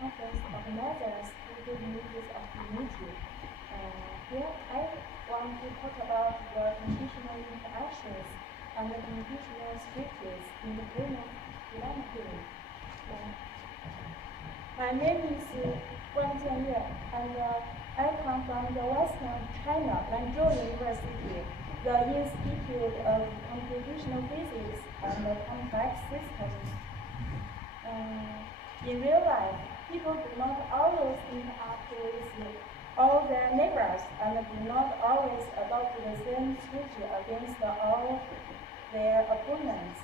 conference organizers to give news of unity. Here I want to talk about the conditional interactions and the conditional structures in the German grammar theory. My name is Jianyue Guan, and I come from the Western China Lanzhou University, the Institute of Computational Physics and Complex Systems. In real life, people do not always interact with all their neighbors and do not always adopt the same structure against all their opponents.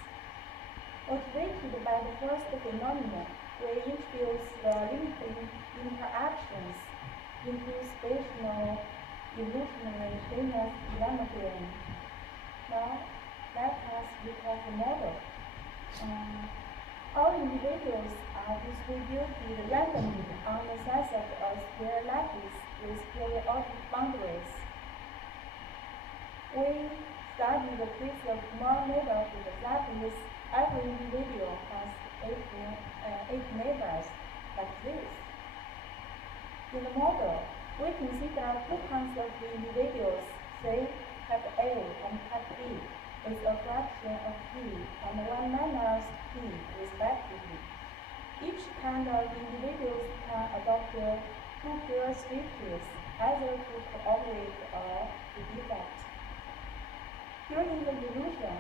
Motivated by the first phenomenon, we introduce the limited interactions into spatial evolutionary famous grammar theory. Now, let us recall the model. All individuals are distributed randomly on the size of a square lattice with periodic boundaries. We study the case of small neighborhood lattice. Every individual has eight neighbors, like this. In the model, we consider two kinds of individuals, say type A and type B, with a fraction of p and 1 minus p, respectively. Each kind of individuals can adopt two pure structures, either to cooperate or to defect. During the evolution,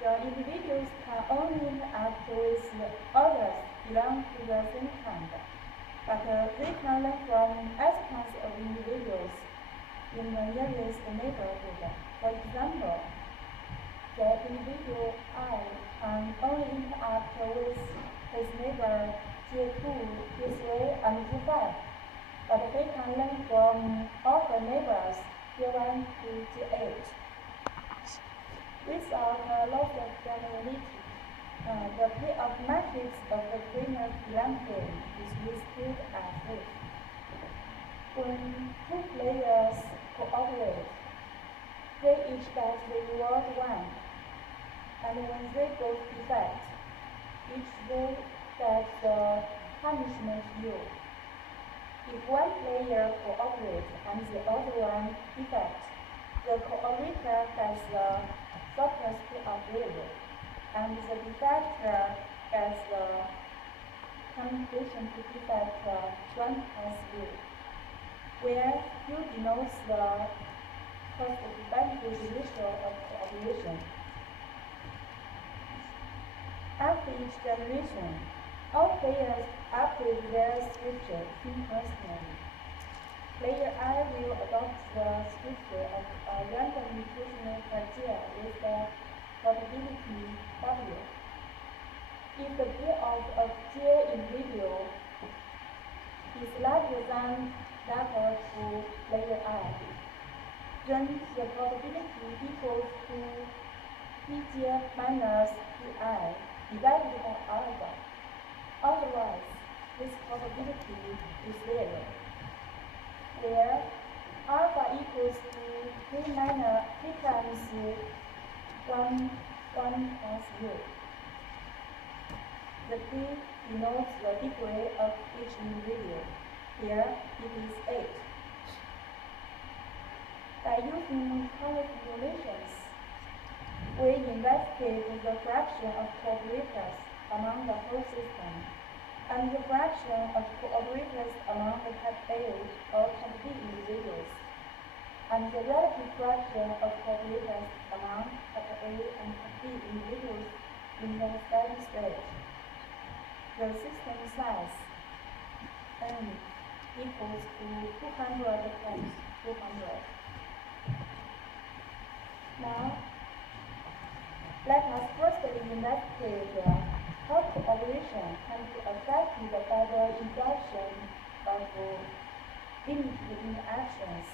the individuals can only interact with others belong to the same kind, but they can learn from other kinds of individuals in the nearest neighborhood. For example, the individual I can only interact with his neighbor J2, J3, and J5, but he can learn from all the neighbors J1 to J8. Without loss of generality, the payoff matrix of the famous grammar theory is listed as this. When two players cooperate, they each get the reward 1, and when they both defect, each they get the punishment U. If one player cooperates and the other one defects, the cooperator gets the surplus payoff value, and the defector gets the computation to defect 1 plus U, where U denotes the cost-benefit ratio of cooperation. After each generation, all players upgrade their structure impersonally. Player I will adopt the structure of a random inclusionary criteria with the probability W. If the payoff of J individual is larger than that of player I, then the probability equals to Pj minus Pi divided by alpha. Otherwise, this probability is 0, where alpha equals to P times 1 plus U. The P denotes the degree of each individual. Here it is 8. By using color simulations, we investigate the fraction of cooperators among the whole system, and the fraction of cooperators among the type A or type B individuals, and the relative fraction of cooperators among type A and type B individuals in the steady state. The system size N equals to 200 times 200. Now, let us firstly investigate how cooperation can be affected by the introduction of limited interactions.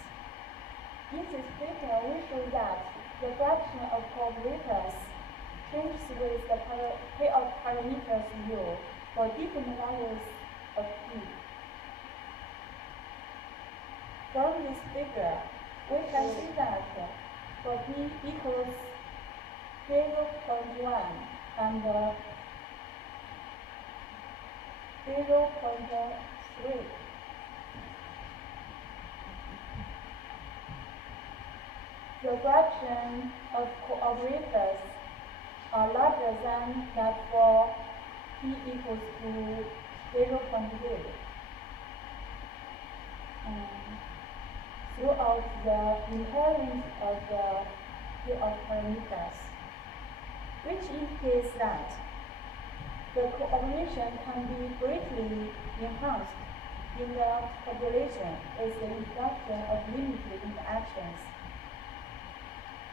In this paper, we show that the fraction of cooperators changes with the payoff parameters U for different values of P. From this figure, we can see that for P equals 0.1 and 0.0 3. The fraction of cooperators are larger than that for p equals to 0.8. Throughout the inheritance of the field of parameters, which indicates that the cooperation can be greatly enhanced in the population as the introduction of limited interactions.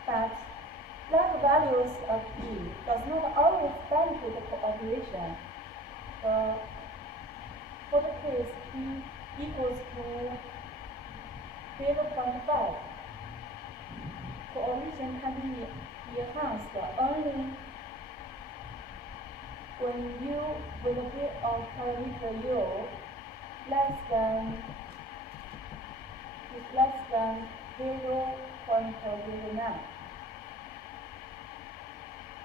But large values of p does not always benefit the cooperation. For the case p equals to 0.5, cooperation can be enhanced only when u with a bit of parameter u less than 0.09.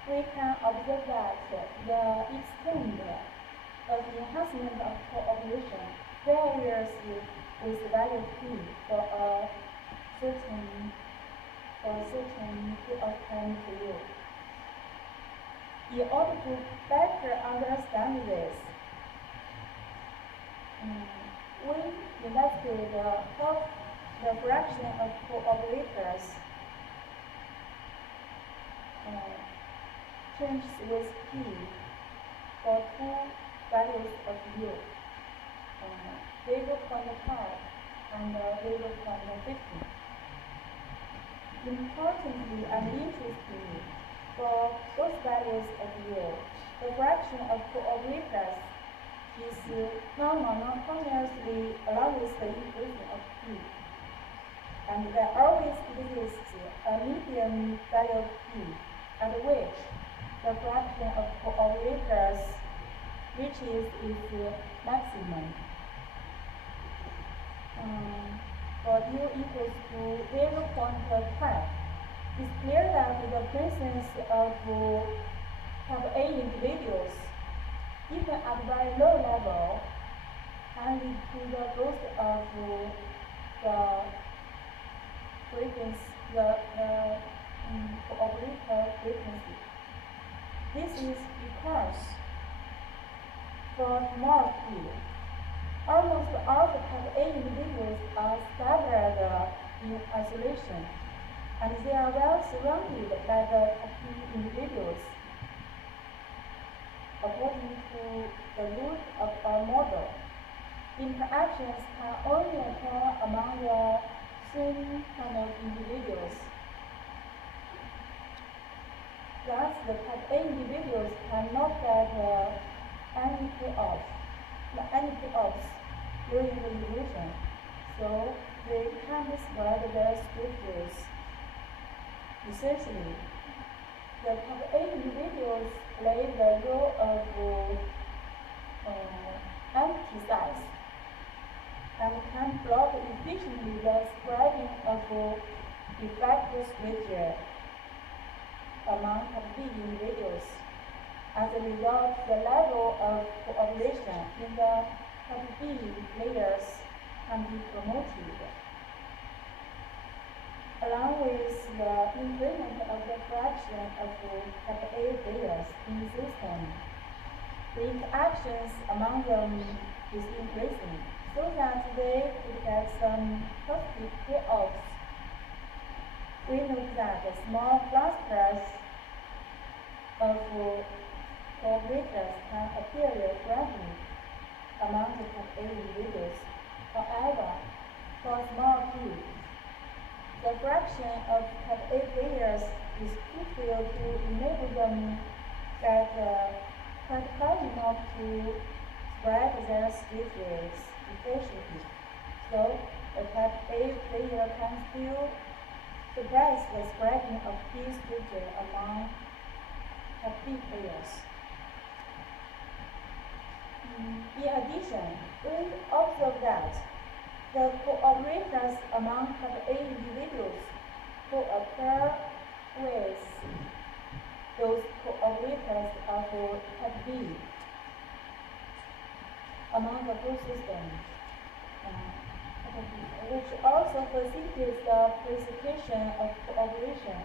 We can observe that the extent of enhancement of cooperation varies with the value p for a certain field of parameter u. In order to better understand this, we investigate how the fraction of cooperators changes with p for two values of u, 0.5 and 0.50. Importantly and interestingly, for both values of u, the fraction of cooperators is non-continuously along with the increasing of p, and there always exists a median value of p at which the fraction of cooperators reaches its maximum. For u equals to 0.5, it's clear that the presence of type A individuals, even at very low level, can lead to the growth of the frequency, the cooperator frequency. This is because for small p, almost all the type A individuals are scattered in isolation, and they are well surrounded by the type B individuals. According to the root of our model, interactions can only occur among the same kind of individuals. Thus, the type A individuals cannot get any payoffs during the evolution, so they can't spread their structures. Essentially, the type A individuals play the role of empty size and can block efficiently the spreading of effective structure among type B individuals. As a result, the level of cooperation in the type B layers can be promoted, along with the increment of the fraction of type A layers in the system. The interactions among them is increasing, so that they could get some positive payoffs. We note that small clusters of cooperators can appear gradually among the type A individuals. However, for small p, the fraction of type A players is too few to enable them get quite high enough to spread their structures efficiently. So, the type A player can still suppress the spreading of P structure among type B players. In addition, we observe that the cooperators among type A individuals who occur with those cooperators of type B among the whole system which also facilitates the precipitation of cooperation.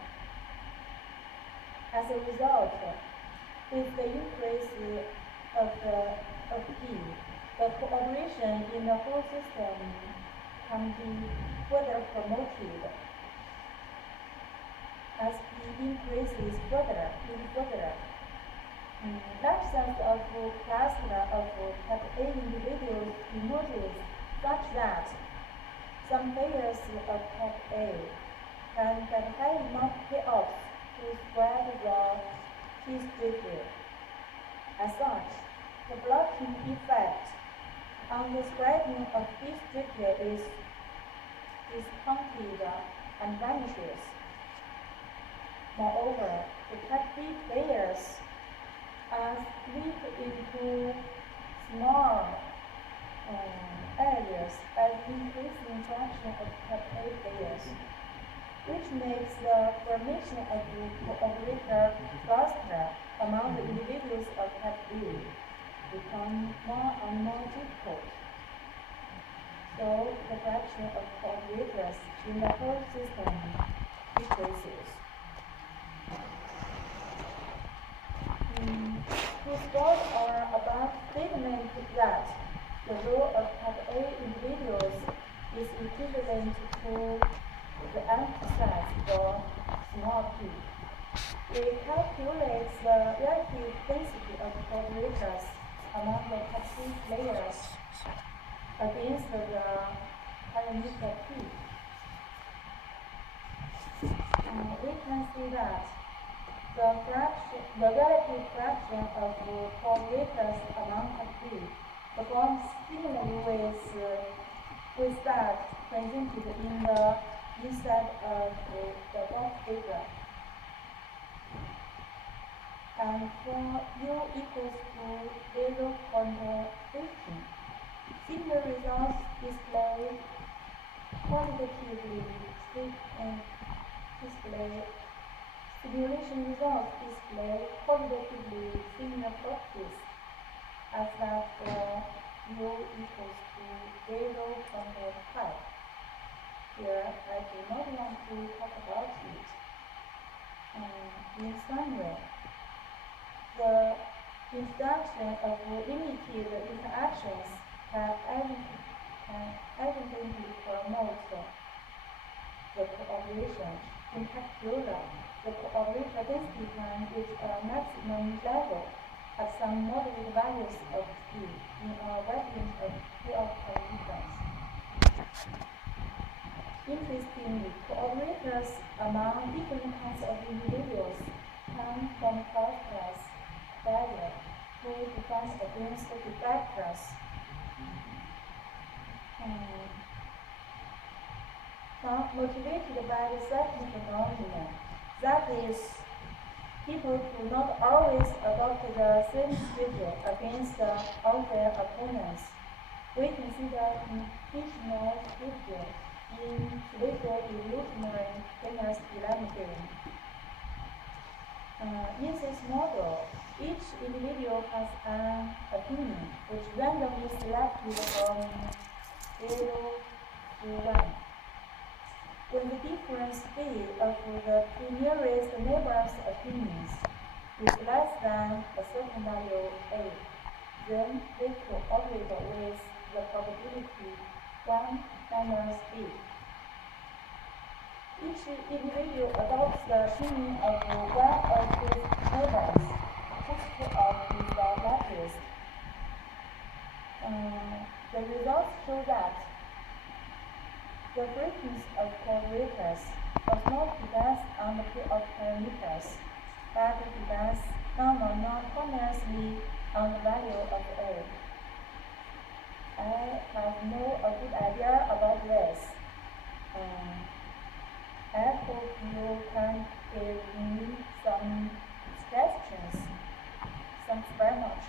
As a result, with the increase of P, the cooperation in the whole system can be further promoted. As P increases further, large size of cluster of type A individuals emerges such that some players of type A can get high enough payoffs to spread the T-structure. As such, the blocking effect on the spreading of T-structure is discounted and vanishes. Moreover, the type B players are split into small areas as increasing fraction of type A players, which makes the formation of the cooperator cluster among the individuals of type B become more and more difficult. So the fraction of cooperators in the whole system decreases. To support our above statement that the role of type A individuals is equivalent to the emphasis for small p, we calculate the relative density of cooperators among the type C players against the parameter p. We can see that the relative fraction of cooperators among type B performs similarly with that presented in the inside of the box figure. And for U equals to 0.15, similar results display qualitatively simulation results display qualitatively similar properties as that for U equals to 0.5. Here, I do not want to talk about it. In summary, the introduction of limited interactions can evidently promote the cooperation. In particular, the cooperator density can reach a maximum level at some moderate values of P in a wide range of payoff parameters. Interestingly, cooperators among different kinds of individuals come from clusters barrier who defines against the defectors. Motivated by the second phenomenon, that is, people do not always adopt the same strategy against all their opponents. We consider conditional strategy in spatial evolutionary famous dilemma theory. In this model, each individual has an opinion which randomly selected from 0 to 1. When the difference B of the two nearest neighbors' opinions is less than a certain value A, then they cooperate with the probability 1 minus B. Each individual adopts the opinion of one of his neighbors, whose payoff is the largest. The results show that the frequency of cooperators does not depend on the payoff parameters, but depends non-linearly on the value of A. I have a good idea about this. I hope you can give me some suggestions. Thanks very much.